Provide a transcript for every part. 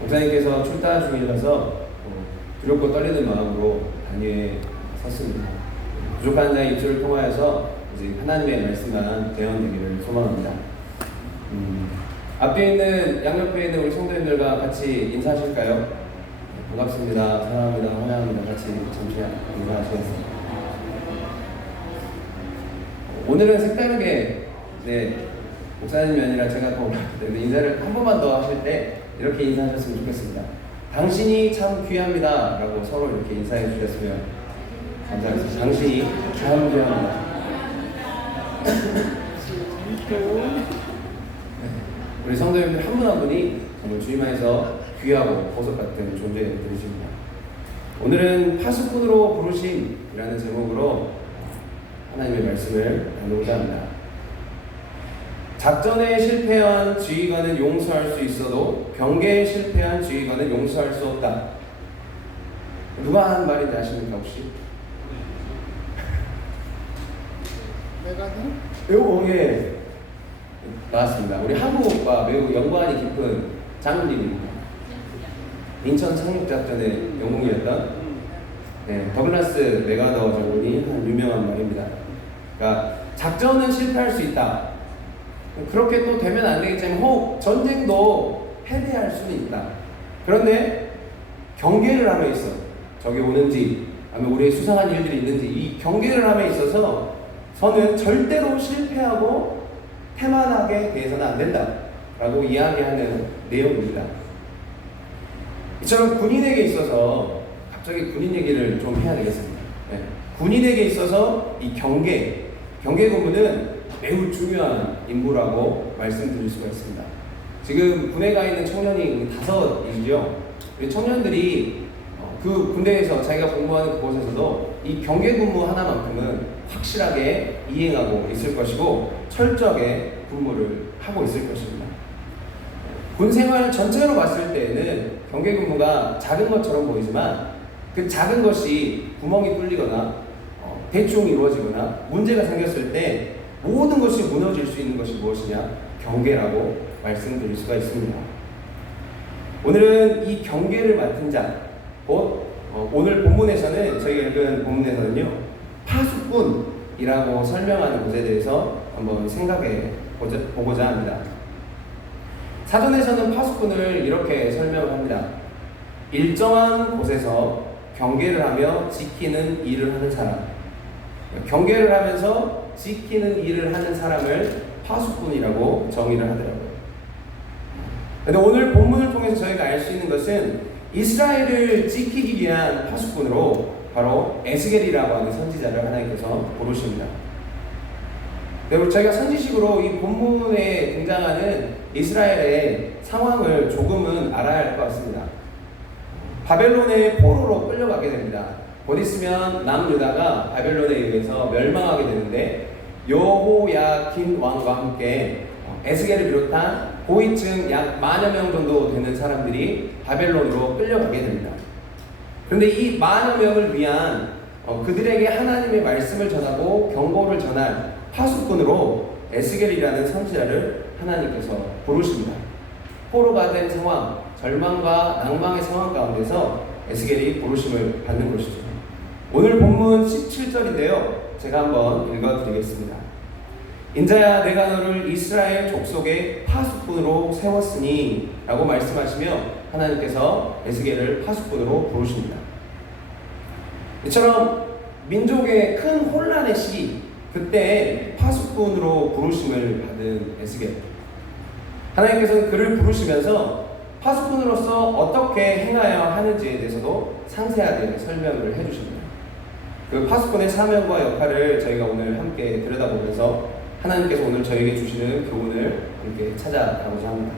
목사님께서 출타 중이라서 두렵고 떨리는 마음으로 단위에 섰습니다. 부족한 자의 입술을 통하여서 이제 하나님의 말씀만 대언되기를 소망합니다. 앞에 있는 양옆에 있는 우리 성도님들과 같이 인사하실까요? 반갑습니다. 사랑합니다. 환영합니다. 같이 잠시 인사하시겠습니다. 오늘은 색다르게 목사님이 아니라 제가 더 인사를 한 번만 더 하실 때 이렇게 인사하셨으면 좋겠습니다. 당신이 참 귀합니다 라고 서로 이렇게 인사해 주셨으면 감사하겠습니다. 당신이 참 귀합니다. 우리 성도님들 한 분 한 분이 정말 주님 안에서 귀하고 보석 같은 존재들이십니다. 오늘은 파수꾼으로 부르심이라는 제목으로 하나님의 말씀을 나누고자 합니다. 작전에 실패한 지휘관은 용서할 수 있어도 경계에 실패한 지휘관은 용서할 수 없다. 누가 하는 말인지 아십니까 혹시? 내가 예, 맞습니다. 우리 한국과 매우 연관이 깊은 장군님입니다. 인천 상륙작전의 영웅이었던 더글라스 맥아더 장군이 한 유명한 말입니다. 그러니까 작전은 실패할 수 있다. 그렇게 또 되면 안 되겠지만 혹 전쟁도 패배할 수는 있다. 그런데 경계를 함에 있어 적이 오는지 아니면 우리의 수상한 일들이 있는지 이 경계를 함에 있어서 선은 절대로 실패하고 태만하게 대해서는 안 된다 라고 이야기하는 내용입니다. 이처럼 군인에게 있어서 갑자기 군인 얘기를 좀 해야 되겠습니다. 군인에게 있어서 이 경계 근무는 매우 중요한 임무라고 말씀드릴 수가 있습니다. 지금 군에 가 있는 청년이 5이죠. 청년들이 그 군대에서 자기가 공부하는 그곳에서도 이 경계 근무 하나만큼은 확실하게 이행하고 있을 것이고 철저하게 근무를 하고 있을 것입니다. 군 생활 전체로 봤을 때에는 경계 근무가 작은 것처럼 보이지만 그 작은 것이 구멍이 뚫리거나 대충 이루어지거나 문제가 생겼을 때 모든 것이 무너질 수 있는 것이 무엇이냐? 경계라고 말씀드릴 수가 있습니다. 오늘은 이 경계를 맡은 자, 곧 오늘 본문에서는 저희가 읽은 본문에서는요 파수꾼이라고 설명하는 것에 대해서 한번 생각해 보고자 합니다. 사전에서는 파수꾼을 이렇게 설명합니다. 일정한 곳에서 경계를 하며 지키는 일을 하는 사람, 경계를 하면서 지키는 일을 하는 사람을 파수꾼이라고 정의를 하더라고요. 그런데 오늘 본문을 통해서 저희가 알 수 있는 것은 이스라엘을 지키기 위한 파수꾼으로 바로 에스겔이라고 하는 선지자를 하나님께서 부르십니다. 그리고 저희가 선지식으로 이 본문에 등장하는 이스라엘의 상황을 조금은 알아야 할 것 같습니다. 바벨론의 포로로 끌려가게 됩니다. 곧 있으면 남유다가 바벨론에 의해서 멸망하게 되는데 여호야긴 왕과 함께 에스겔을 비롯한 고위층 약 10,000여 명 정도 되는 사람들이 바벨론으로 끌려가게 됩니다. 그런데 이 10,000여 명을 위한 그들에게 하나님의 말씀을 전하고 경고를 전할 파수꾼으로 에스겔이라는 선지자를 하나님께서 부르십니다. 포로가 된 상황, 절망과 낭망의 상황 가운데서 에스겔이 부르심을 받는 것이죠. 오늘 본문 17절인데요. 제가 한번 읽어드리겠습니다. 인자야 내가 너를 이스라엘 족속의 파수꾼으로 세웠으니 라고 말씀하시며 하나님께서 에스겔을 파수꾼으로 부르십니다. 이처럼 민족의 큰 혼란의 시기, 그때 파수꾼으로 부르심을 받은 에스겔, 하나님께서는 그를 부르시면서 파수꾼으로서 어떻게 행하여야 하는지에 대해서도 상세하게 설명을 해주십니다. 그 파수꾼의 사명과 역할을 저희가 오늘 함께 들여다보면서 하나님께서 오늘 저에게 주시는 교훈을 함께 찾아가고자 합니다.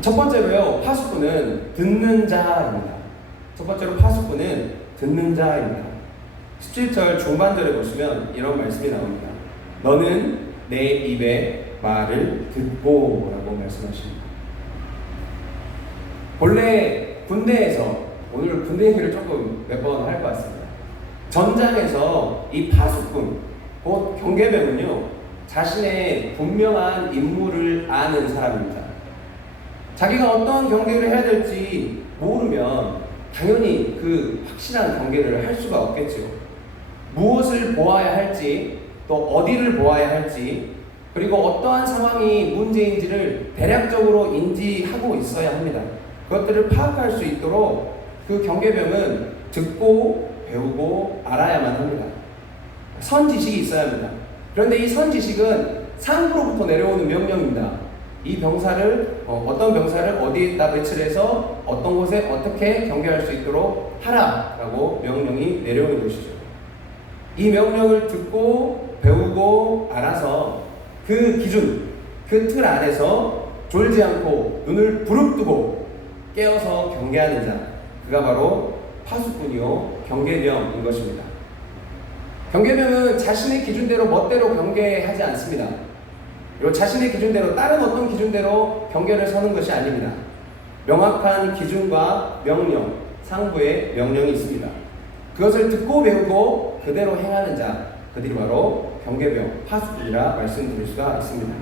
첫 번째로요, 파수꾼은 듣는 자입니다. 첫 번째로 파수꾼은 듣는 자입니다. 17절 중반절에 보시면 이런 말씀이 나옵니다. 너는 내 입의 말을 듣고 라고 말씀하십니다. 본래 군대에서, 오늘 군대 얘기를 조금 몇 번 할 것 같습니다. 전장에서 이 파수꾼, 곧 경계병은요, 자신의 분명한 임무를 아는 사람입니다. 자기가 어떤 경계를 해야 될지 모르면 당연히 그 확실한 경계를 할 수가 없겠죠. 무엇을 보아야 할지, 또 어디를 보아야 할지, 그리고 어떠한 상황이 문제인지를 대략적으로 인지하고 있어야 합니다. 그것들을 파악할 수 있도록 그 경계병은 듣고 배우고 알아야만 합니다. 선지식이 있어야 합니다. 그런데 이 선지식은 상부로부터 내려오는 명령입니다. 이 병사를 어떤 병사를 어디에다 배치를 해서 어떤 곳에 어떻게 경계할 수 있도록 하라라고 명령이 내려오는 것이죠. 이 명령을 듣고 배우고 알아서 그 기준, 그 틀 안에서 졸지 않고 눈을 부릅뜨고 깨어서 경계하는 자, 그가 바로 파수꾼이요 경계병인 것입니다. 경계병은 자신의 기준대로 멋대로 경계하지 않습니다. 그리고 자신의 기준대로 다른 어떤 기준대로 경계를 서는 것이 아닙니다. 명확한 기준과 명령, 상부의 명령이 있습니다. 그것을 듣고 배우고 그대로 행하는 자, 그들이 바로 경계병, 파수꾼이라 말씀드릴 수가 있습니다.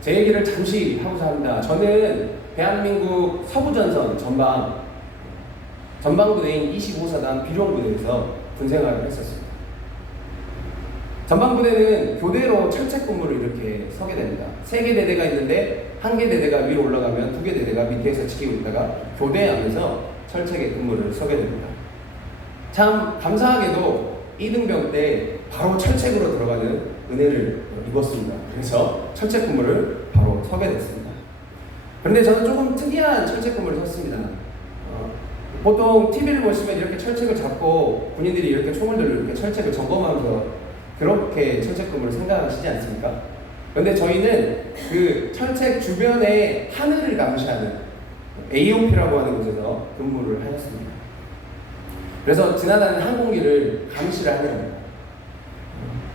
제 얘기를 잠시 하고자 합니다. 저는 대한민국 서부전선 전방부대인 25사단 비룡부대에서 군생활을 했었습니다. 전방부대는 교대로 철책 근무를 이렇게 서게 됩니다. 3개 대대가 있는데 1개 대대가 위로 올라가면 2개 대대가 밑에서 지키고 있다가 교대하면서 철책의 근무를 서게 됩니다. 참 감사하게도 이등병 때 바로 철책으로 들어가는 은혜를 입었습니다. 그래서 철책 근무를 바로 서게 됐습니다. 그런데 저는 조금 특이한 철책 근무를 섰습니다. 보통 TV를 보시면 이렇게 철책을 잡고 군인들이 이렇게 총을 들고 이렇게 철책을 점검하면서 그렇게 철책 근무를 생각하시지 않습니까? 그런데 저희는 그 철책 주변의 하늘을 감시하는 AOP라고 하는 곳에서 근무를 하였습니다. 그래서 지나가는 항공기를 감시를 하는 겁니다.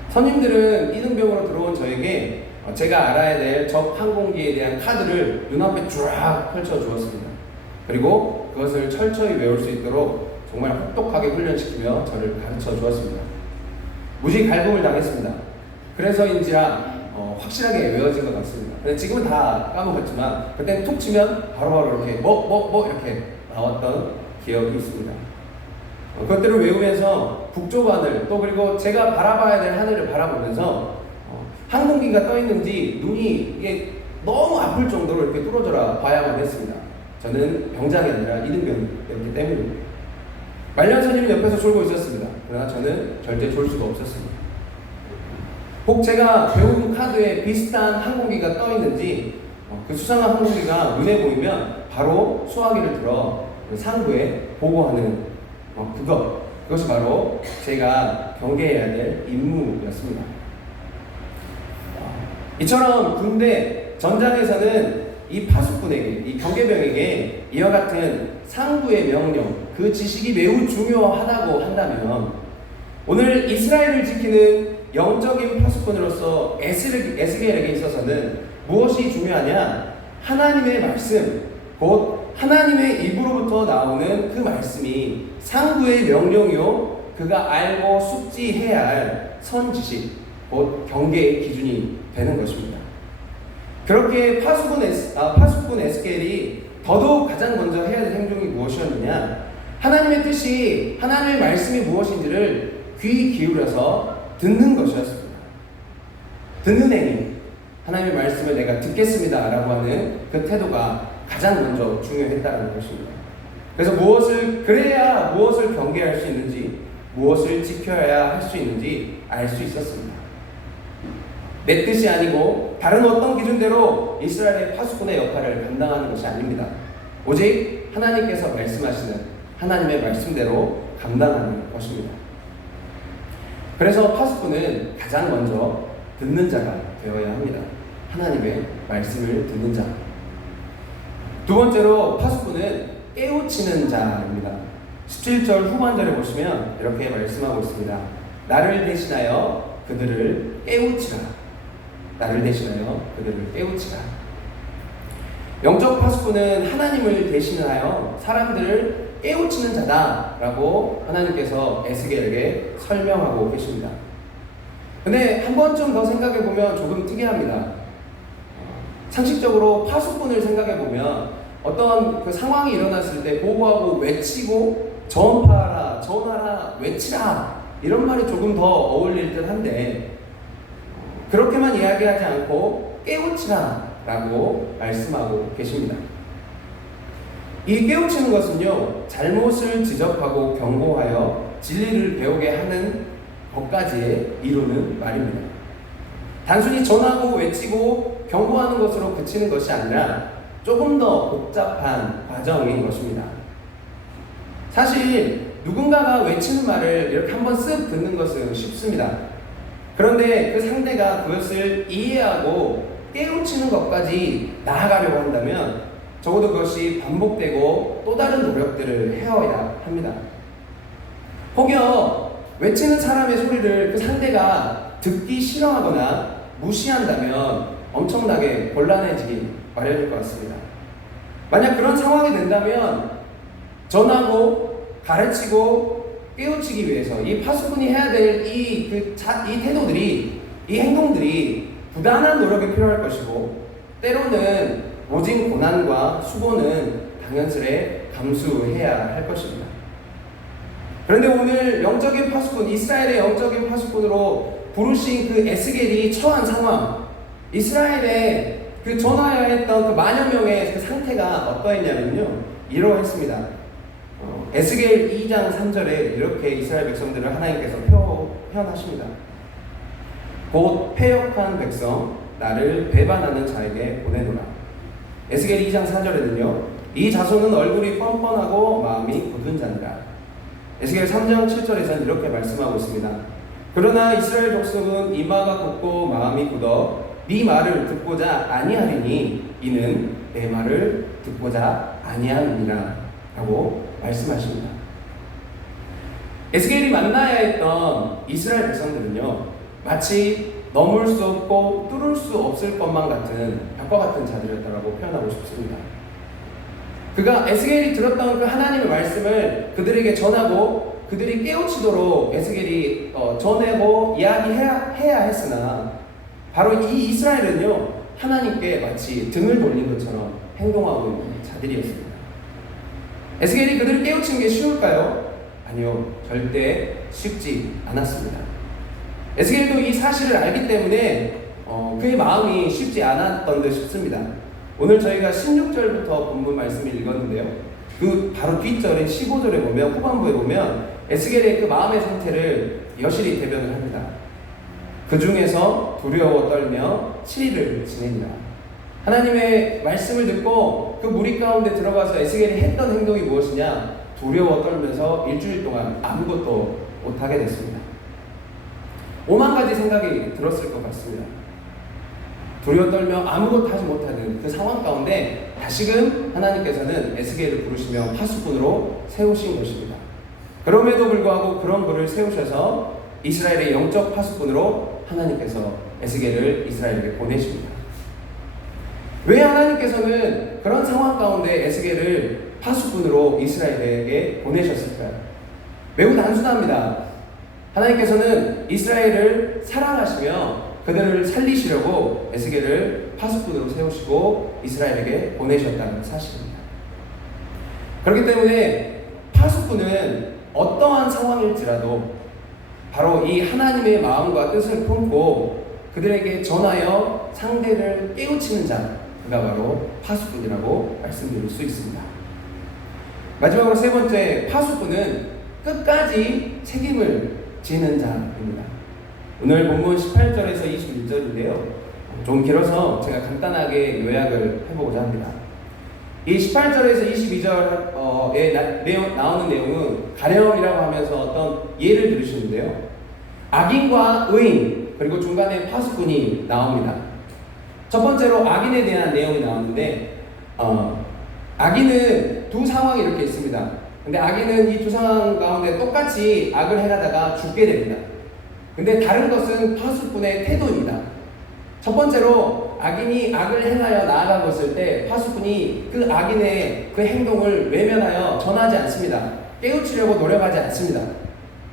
선임들은 이등병으로 들어온 저에게 제가 알아야 될 적 항공기에 대한 카드를 눈앞에 쫙 펼쳐 주었습니다. 그리고 그것을 철저히 외울 수 있도록 정말 혹독하게 훈련시키며 저를 가르쳐 주었습니다. 무지 갈굼을 당했습니다. 그래서인지라 확실하게 외워진 것 같습니다. 근데 지금은 다 까먹었지만 그때는 툭 치면 바로바로 이렇게 이렇게 나왔던 기억이 있습니다. 그것들을 외우면서 북쪽 하늘 또 그리고 제가 바라봐야 될 하늘을 바라보면서 항공기가 떠 있는지 눈이 이게 너무 아플 정도로 이렇게 뚫어져라 봐야만 했습니다. 저는 병장이 아니라 이등병이었기 때문입니다. 말년선임은 옆에서 졸고 있었습니다. 그러나 저는 절대 졸 수가 없었습니다. 혹 제가 배운 카드에 비슷한 항공기가 떠 있는지 그 수상한 항공기가 눈에 보이면 바로 수화기를 들어 상부에 보고하는 그것이 바로 제가 경계해야 될 임무였습니다. 이처럼 군대 전장에서는 이 파수꾼에게, 이 경계병에게 이와 같은 상부의 명령, 그 지식이 매우 중요하다고 한다면 오늘 이스라엘을 지키는 영적인 파수꾼으로서 에스겔에게 있어서는 무엇이 중요하냐? 하나님의 말씀, 곧 하나님의 입으로부터 나오는 그 말씀이 상부의 명령이요 그가 알고 숙지해야 할 선지식, 곧 경계의 기준이 되는 것입니다. 그렇게 파수꾼 에스겔이 더더욱 가장 먼저 해야 될 행동이 무엇이었느냐? 하나님의 뜻이, 하나님의 말씀이 무엇인지를 귀 기울여서 듣는 것이었습니다. 듣는 행위, 하나님의 말씀을 내가 듣겠습니다 라고 하는 그 태도가 가장 먼저 중요했다는 것입니다. 그래서 그래야 무엇을 경계할 수 있는지, 무엇을 지켜야 할 수 있는지 알 수 있었습니다. 내 뜻이 아니고 다른 어떤 기준대로 이스라엘의 파수꾼의 역할을 감당하는 것이 아닙니다. 오직 하나님께서 말씀하시는 하나님의 말씀대로 감당하는 것입니다. 그래서 파수꾼은 가장 먼저 듣는 자가 되어야 합니다. 하나님의 말씀을 듣는 자. 두 번째로 파수꾼은 깨우치는 자입니다. 17절 후반절에 보시면 이렇게 말씀하고 있습니다. 나를 대신하여 그들을 깨우치라. 나를 대신하여 그들을 깨우치라. 영적 파수꾼은 하나님을 대신하여 사람들을 깨우치는 자다라고 하나님께서 에스겔에게 설명하고 계십니다. 근데 한 번쯤 더 생각해 보면 조금 특이합니다. 상식적으로 파수꾼을 생각해 보면 어떤 그 상황이 일어났을 때 보고하고 외치고 전파하라, 전하라, 외치라 이런 말이 조금 더 어울릴 듯 한데 그렇게만 이야기하지 않고 깨우치라 라고 말씀하고 계십니다. 이 깨우치는 것은요, 잘못을 지적하고 경고하여 진리를 배우게 하는 것까지 이루는 말입니다. 단순히 전하고 외치고 경고하는 것으로 그치는 것이 아니라 조금 더 복잡한 과정인 것입니다. 사실 누군가가 외치는 말을 이렇게 한번 쓱 듣는 것은 쉽습니다. 그런데 그 상대가 그것을 이해하고 깨우치는 것까지 나아가려고 한다면 적어도 그것이 반복되고 또 다른 노력들을 해야 합니다. 혹여 외치는 사람의 소리를 그 상대가 듣기 싫어하거나 무시한다면 엄청나게 곤란해지기 마련일 것 같습니다. 만약 그런 상황이 된다면 전하고 가르치고 깨우치기 위해서 이 파수꾼이 해야 될 이 태도들이, 이 행동들이 부단한 노력이 필요할 것이고 때로는 모진 고난과 수고는 당연스레 감수해야 할 것입니다. 그런데 오늘 영적인 파수꾼, 이스라엘의 영적인 파수꾼으로 부르신 그 에스겔이 처한 상황, 이스라엘의 그 전하여야 했던 그 만여 명의 그 상태가 어떠했냐면요, 이러했습니다. 에스겔 2장 3절에 이렇게 이스라엘 백성들을 하나님께서 표현하십니다. 곧 패역한 백성 나를 배반하는 자에게 보내노라. 에스겔 2장 4절에는요, 이 자손은 얼굴이 뻔뻔하고 마음이 굳은 자니라. 에스겔 3장 7절에서는 이렇게 말씀하고 있습니다. 그러나 이스라엘 족속은 이마가 굳고 마음이 굳어 네 말을 듣고자 아니하리니 이는 내 말을 듣고자 아니함이니라 라고 말씀하십니다. 에스겔이 만나야 했던 이스라엘 백성들은요, 마치 넘을 수 없고 뚫을 수 없을 것만 같은 벽과 같은 자들이었다고 표현하고 싶습니다. 그가 에스겔이 들었던 그 하나님의 말씀을 그들에게 전하고 그들이 깨우치도록 에스겔이 전하고 이야기해야 했으나 바로 이 이스라엘은요, 하나님께 마치 등을 돌린 것처럼 행동하고 있는 자들이었습니다. 에스겔이 그들을 깨우치는 게 쉬울까요? 아니요, 절대 쉽지 않았습니다. 에스겔도 이 사실을 알기 때문에 그의 마음이 쉽지 않았던 듯 싶습니다. 오늘 저희가 16절부터 본문 말씀을 읽었는데요, 그 바로 뒷절인 15절에 보면, 후반부에 보면 에스겔의 그 마음의 상태를 여실히 대변을 합니다. 그 중에서 두려워 떨며 7일을 지냅니다. 하나님의 말씀을 듣고 그 무리 가운데 들어가서 에스겔이 했던 행동이 무엇이냐? 두려워 떨면서 일주일 동안 아무것도 못하게 됐습니다. 5만 가지 생각이 들었을 것 같습니다. 두려워 떨며 아무것도 하지 못하는 그 상황 가운데 다시금 하나님께서는 에스겔을 부르시며 파수꾼으로 세우신 것입니다. 그럼에도 불구하고 그런 그를 세우셔서 이스라엘의 영적 파수꾼으로 하나님께서 에스겔을 이스라엘에게 보내십니다. 왜 하나님께서는 그런 상황 가운데 에스겔을 파수꾼으로 이스라엘에게 보내셨을까요? 매우 단순합니다. 하나님께서는 이스라엘을 사랑하시며 그들을 살리시려고 에스겔을 파수꾼으로 세우시고 이스라엘에게 보내셨다는 사실입니다. 그렇기 때문에 파수꾼은 어떠한 상황일지라도 바로 이 하나님의 마음과 뜻을 품고 그들에게 전하여 상대를 깨우치는 자, 그가 바로 파수꾼이라고 말씀드릴 수 있습니다. 마지막으로 세 번째, 파수꾼은 끝까지 책임을 지는 자입니다. 오늘 본문 18절에서 21절인데요. 좀 길어서 제가 간단하게 요약을 해보고자 합니다. 이 18절에서 22절에 나오는 내용은 가렴이라고 하면서 어떤 예를 들으시는데요. 악인과 의인, 그리고 중간에 파수꾼이 나옵니다. 첫 번째로 악인에 대한 내용이 나오는데, 악인은 두 상황이 이렇게 있습니다. 근데 악인은 이 두 상황 가운데 똑같이 악을 행하다가 죽게 됩니다. 근데 다른 것은 파수꾼의 태도입니다. 첫 번째로 악인이 악을 행하여 나아가고 때 파수꾼이 그 악인의 그 행동을 외면하여 전하지 않습니다. 깨우치려고 노력하지 않습니다.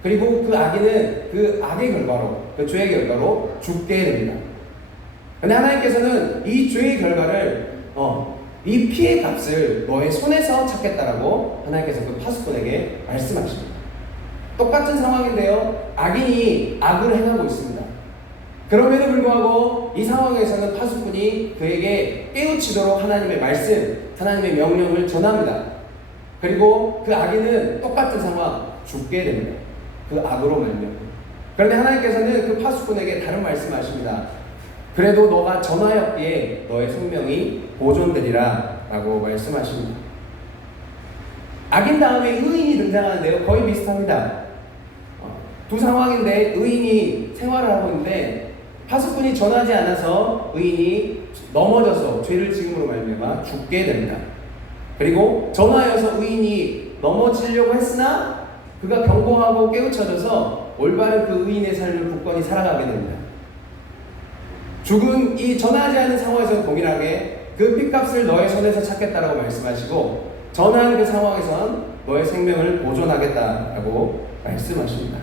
그리고 그 악인은 그 악의 결과로, 그 죄의 결과로 죽게 됩니다. 근데 하나님께서는 이 죄의 결과를 이 피의 값을 너의 손에서 찾겠다라고 하나님께서 그 파수꾼에게 말씀하십니다. 똑같은 상황인데요, 악인이 악을 행하고 있습니다. 그럼에도 불구하고 이 상황에서는 파수꾼이 그에게 깨우치도록 하나님의 말씀, 하나님의 명령을 전합니다. 그리고 그 악인은 똑같은 상황, 죽게 됩니다. 그 악으로 말미암아. 그런데 하나님께서는 그 파수꾼에게 다른 말씀하십니다. 그래도 너가 전하였기에 너의 생명이 보존되리라 라고 말씀하십니다. 악인 다음에 의인이 등장하는데요, 거의 비슷합니다. 두 상황인데 의인이 생활을 하고 있는데 파수꾼이 전하지 않아서 의인이 넘어져서 죄를 지음으로 말미암아 죽게 됩니다. 그리고 전하여서 의인이 넘어지려고 했으나 그가 경고하고 깨우쳐져서 올바른 그 의인의 삶을 굳건히 살아가게 됩니다. 죽은 이 전하지 않은 상황에서 동일하게 그 핏값을 너의 손에서 찾겠다라고 말씀하시고, 전한 그 상황에선 너의 생명을 보존하겠다라고 말씀하십니다.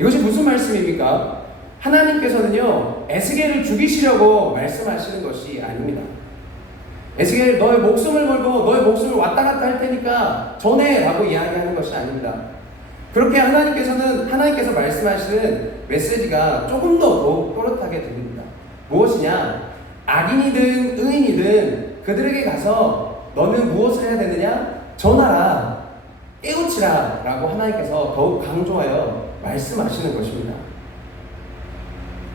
이것이 무슨 말씀입니까? 하나님께서는요, 에스겔을 죽이시려고 말씀하시는 것이 아닙니다. 에스겔, 너의 목숨을 걸고 너의 목숨을 왔다 갔다 할 테니까 전해 라고 이야기하는 것이 아닙니다. 그렇게 하나님께서 말씀하시는 메시지가 조금 더 더욱 또렷하게 들립니다. 무엇이냐? 악인이든 의인이든 그들에게 가서 너는 무엇을 해야 되느냐? 전하라, 깨우치라 라고 하나님께서 더욱 강조하여 말씀하시는 것입니다.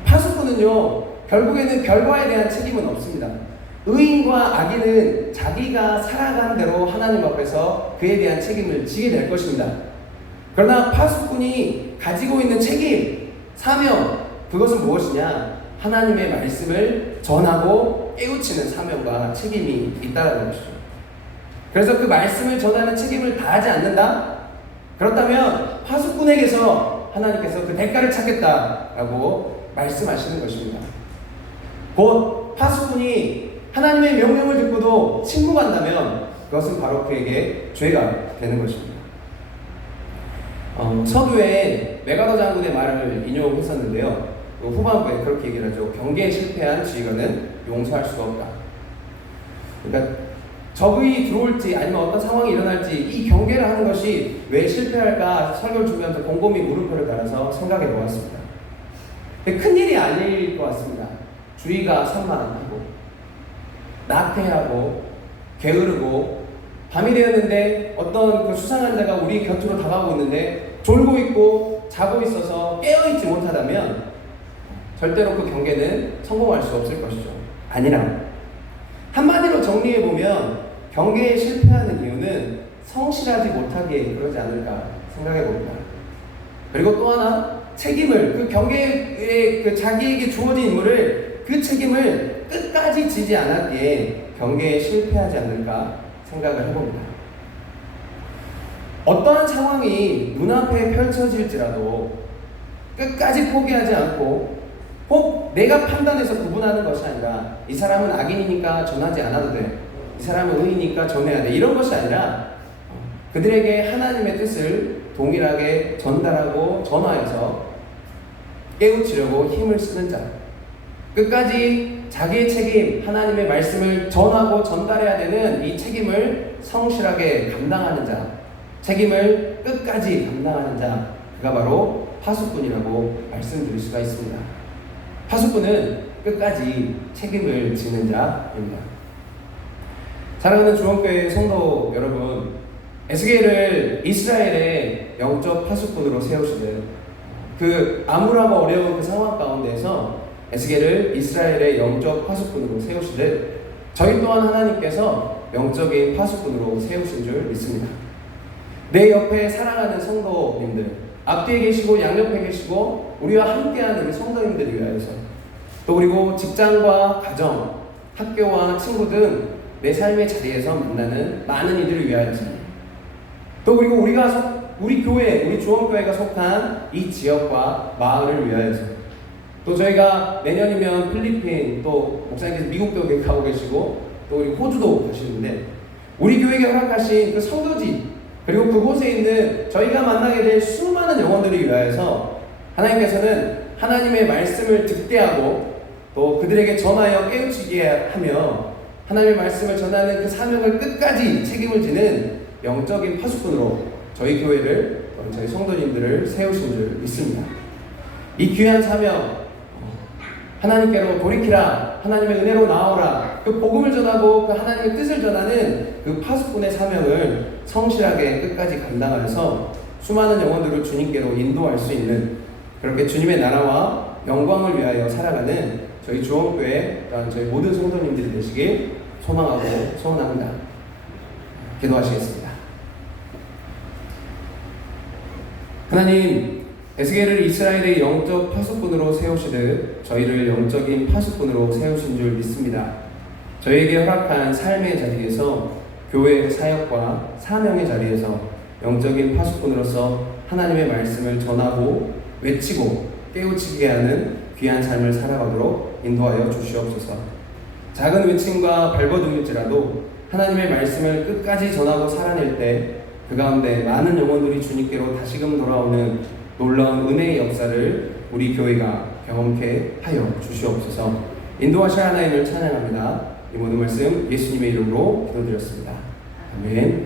파수꾼은요, 결국에는 결과에 대한 책임은 없습니다. 의인과 악인은 자기가 살아간 대로 하나님 앞에서 그에 대한 책임을 지게 될 것입니다. 그러나 파수꾼이 가지고 있는 책임, 사명, 그것은 무엇이냐? 하나님의 말씀을 전하고 깨우치는 사명과 책임이 있다는 것이죠. 그래서 그 말씀을 전하는 책임을 다하지 않는다? 그렇다면 파수꾼에게서 하나님께서 그 대가를 찾겠다라고 말씀하시는 것입니다. 곧 파수꾼이 하나님의 명령을 듣고도 침묵한다면 그것은 바로 그에게 죄가 되는 것입니다. 서두에 메가더 장군의 말을 인용했었는데요, 후반부에 그렇게 얘기를 하죠. 경계에 실패한 지휘관은 용서할 수가 없다. 그러니까 적이 들어올지 아니면 어떤 상황이 일어날지 이 경계를 하는 것이 왜 실패할까 설교를 준비하면서 곰곰이 물음표를 달아서 생각해 보았습니다. 큰일이 아닐 것 같습니다. 주위가 산만하고 나태하고 게으르고 밤이 되었는데 어떤 그 수상한 자가 우리 곁으로 다가오고 있는데 졸고 있고 자고 있어서 깨어있지 못하다면 절대로 그 경계는 성공할 수 없을 것이죠. 아니라 한마디로 정리해보면 경계에 실패하는 이유는 성실하지 못하기에 그러지 않을까 생각해봅니다. 그리고 또 하나, 책임을, 그 경계에 그 자기에게 주어진 임무를, 그 책임을 끝까지 지지 않았기에 경계에 실패하지 않을까 생각을 해봅니다. 어떠한 상황이 눈앞에 펼쳐질지라도 끝까지 포기하지 않고 꼭 내가 판단해서 구분하는 것이 아니라 이 사람은 악인이니까 전하지 않아도 돼, 이 사람은 의인이니까 전해야 돼, 이런 것이 아니라 그들에게 하나님의 뜻을 동일하게 전달하고 전하여서 깨우치려고 힘을 쓰는 자, 끝까지 자기의 책임, 하나님의 말씀을 전하고 전달해야 되는 이 책임을 성실하게 감당하는 자, 책임을 끝까지 감당하는 자, 그가 바로 파수꾼이라고 말씀드릴 수가 있습니다. 파수꾼은 끝까지 책임을 지는 자입니다. 사랑하는 주원교회 성도 여러분, 에스겔을 이스라엘의 영적 파수꾼으로 세우시되 그 암울하고 어려운 그 상황 가운데서 에스겔을 이스라엘의 영적 파수꾼으로 세우시듯 저희 또한 하나님께서 영적인 파수꾼으로 세우신 줄 믿습니다. 내 옆에 사랑하는 성도님들, 앞뒤에 계시고 양옆에 계시고 우리와 함께하는 우리 성도님들을 위하여서, 또 그리고 직장과 가정, 학교와 친구 등 내 삶의 자리에서 만나는 많은 이들을 위하여서, 또 그리고 우리 교회, 우리 주원교회가 속한 이 지역과 마을을 위하여서, 또 저희가 내년이면 필리핀, 또 목사님께서 미국도 가고 계시고 또 우리 호주도 가시는데 우리 교회에 허락하신 그 성도지, 그리고 그곳에 있는 저희가 만나게 될 수많은 영혼들을 위하여서 하나님께서는 하나님의 말씀을 득대하고 또 그들에게 전하여 깨우치게 하며 하나님의 말씀을 전하는 그 사명을 끝까지 책임을 지는 영적인 파수꾼으로 저희 교회를, 저희 성도님들을 세우신 줄 믿습니다. 이 귀한 사명, 하나님께로 돌이키라, 하나님의 은혜로 나오라, 그 복음을 전하고 그 하나님의 뜻을 전하는 그 파수꾼의 사명을 성실하게 끝까지 감당하여서 수많은 영혼들을 주님께로 인도할 수 있는, 그렇게 주님의 나라와 영광을 위하여 살아가는 저희 주원교회 또한 저희 모든 성도님들이 되시길 소망하고 소원합니다. 기도하시겠습니다. 하나님, 에스겔을 이스라엘의 영적 파수꾼으로 세우시듯 저희를 영적인 파수꾼으로 세우신 줄 믿습니다. 저희에게 허락한 삶의 자리에서, 교회의 사역과 사명의 자리에서 영적인 파수꾼으로서 하나님의 말씀을 전하고 외치고 깨우치게 하는 귀한 삶을 살아가도록 인도하여 주시옵소서. 작은 외침과 발버둥일지라도 하나님의 말씀을 끝까지 전하고 살아낼 때 그 가운데 많은 영혼들이 주님께로 다시금 돌아오는 놀라운 은혜의 역사를 우리 교회가 경험케 하여 주시옵소서. 인도하실 하나님을 찬양합니다. 이 모든 말씀 예수님의 이름으로 기도드렸습니다. 아멘.